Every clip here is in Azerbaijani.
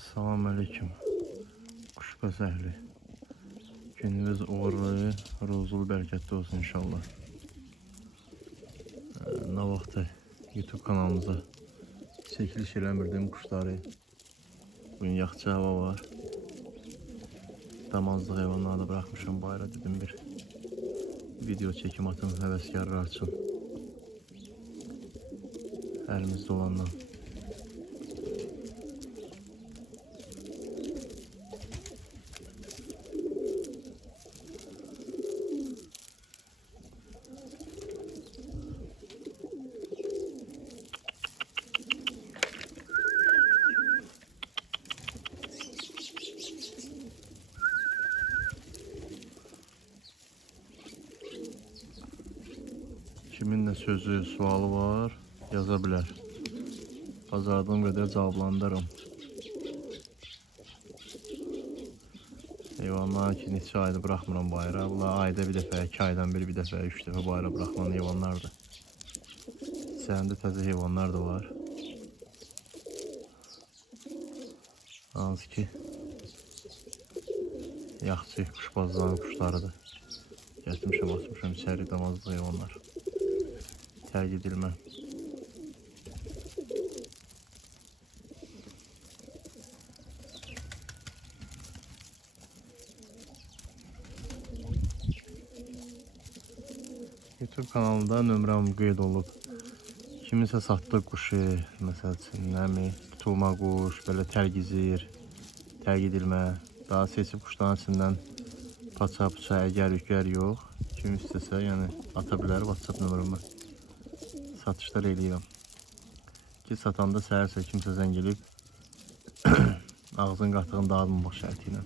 Salam aleyküm. Kuşbaz əhli. Gününüz uğurlu, ruzulu, bərəkətli olsun inşallah. Nə vaxtı YouTube kanalımıza çəkiliş eləmirdim kuşları. Bugün yaxşı hava var. Damazlıq heyvanları da bırakmışım bayra, dedim bir video çekim atım həvəskarlar üçün. Əlimizdə olandan. Kimin nə sözü, sualı var, yaza bilər. Bazardığım qədər cavablandırım. Heyvanlar ki, neçə ayda bırakmıram bayra. Bunlar ayda bir dəfə, 2 aydan bir dəfə, 3 dəfə bayra bırakılan heyvanlardır. İçərində təzə heyvanlar da var. Hansı ki, yaxşı kuşbazların kuşlarıdır. Gətirmişəm, atmışam içəri damazlı heyvanlar. Tərk edilmə. YouTube kanalında nömrəm qeyd olub. Kiminsə satdığı quşu, məsəl üçün, nəmi, tutulma quş, belə tərgizir, tərk edilmə, daha seçib quşların içindən paça, bıça, əgər, yükər yox. Kim istəsə, yəni ata bilər WhatsApp nömrəmə. Satışlar eləyirəm. Ki, satanda səhərsə kimsə zəng eləyib, ağzın qatığını dağıtmamaq şərti ilə.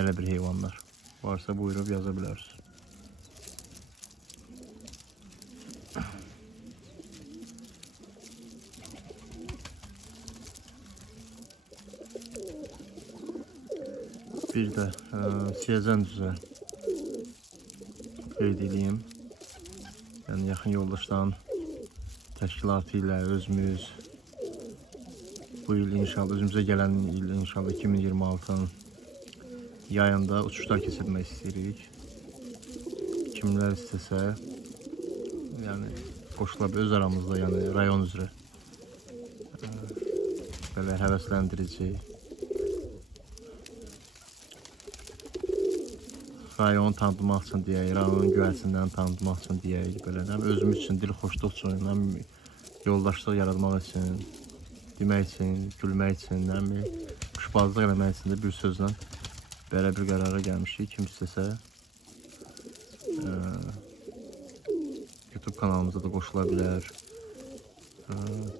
Elə bir heyvanlar varsa buyurub yaza bilərsiniz. Bir də siyəzən düzə qeyd edeyim. Yəni yaxın yoldaşların təşkilatı ilə özümüz bu il inşallah, özümüzə gələn il inşallah 2026-nın yayında uçuşlar keçirmək istəyirik. Kimlər istəsə, yəni qoşula bir öz aramızda, yəni rayon üzrə belə həvəsləndirici, rayonu tanıtmaq üçün deyək, rayonun göyərçinlərini tanıtmaq üçün deyək, belə özümüz üçün, dil xoşluq üçün, yoldaşlıq yaratmaq üçün, demək üçün, gülmək üçün, kuşbazlıq eləmək üçün də bir sözlə belə bir qərara gəlmişik. Kim istəsə YouTube kanalımıza da qoşula bilər.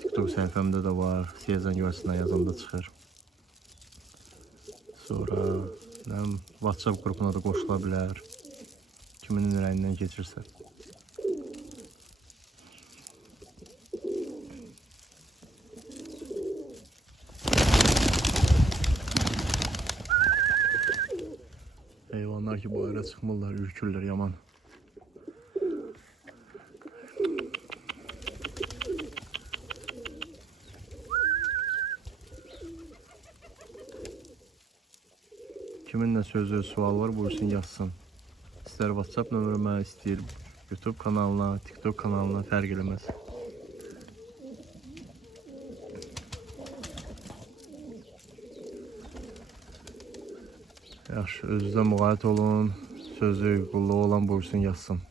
TikTok səhifəmdə də var, siyəzən göyərçinlər yazanda çıxır. Sonra WhatsApp qrupuna da qoşula bilər. Kiminin ürəyindən keçirsə. Heyvanlar ki, bu ara çıxmırlar, ürkürlər yaman. Kimin nə sözü, sual var, buyursun yazsın. İstər WhatsApp nömrəmə, istəyir YouTube kanalına, TikTok kanalına, fərq eləməz. Yaxşı, özünüzə müğayət olun, sözü, qulluğu olan buyursun yazsın.